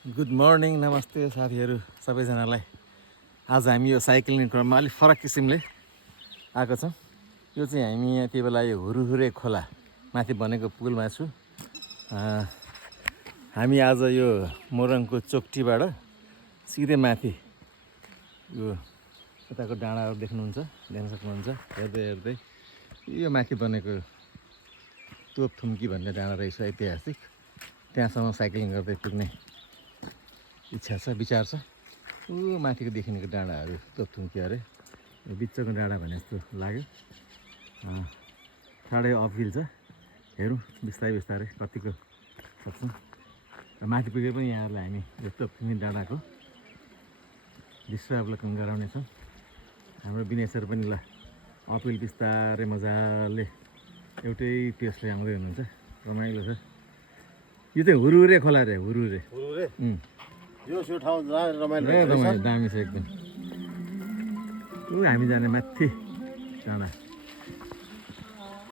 Good morning, नमस्ते साथीहरू सबैजनालाई। आज हामी यो साइक्लिङ क्रममा अलिक फरक किसिमले आएको छौँ। यो चाहिँ हामी यति बेला यो हुरुहुरे खोला माथि बनेको पुलमा छु। हामी आज यो मोरङको चोकटीबाट सिधै माथि यो यताको डाँडाहरू देख्नुहुन्छ, देख्न सक्नुहुन्छ। हेर्दै हेर्दै यो माथि बनेको तोपथुम्की भन्ने डाँडा रहेछ, ऐतिहासिक। त्यहाँसम्म साइक्लिङ गर्दै पुग्ने इच्छा छ, विचार छ। माथिको देखिनेको डाँडाहरू तोपथुम्की अरे, बिचको डाँडा भने जस्तो लाग्यो। साह्रै अपहिल छ, हेरौँ बिस्तारै बिस्तारै कतिको सक्छौँ। र माथि पुगे पनि यहाँहरूलाई हामी यो तोपथुम्की डाँडाको दृश्यावलोकन गराउनेछौँ। हाम्रो विनय सर पनि ल अपहिल बिस्तारै मजाले एउटै पेसले आउँदै हुनुहुन्छ, रमाइलो छ। यो चाहिँ हुरुरे खोला रे, हुरुरे। यो ठाउँ रमाइलो दामी छ एकदम। हामी जाने माथि डाँडा।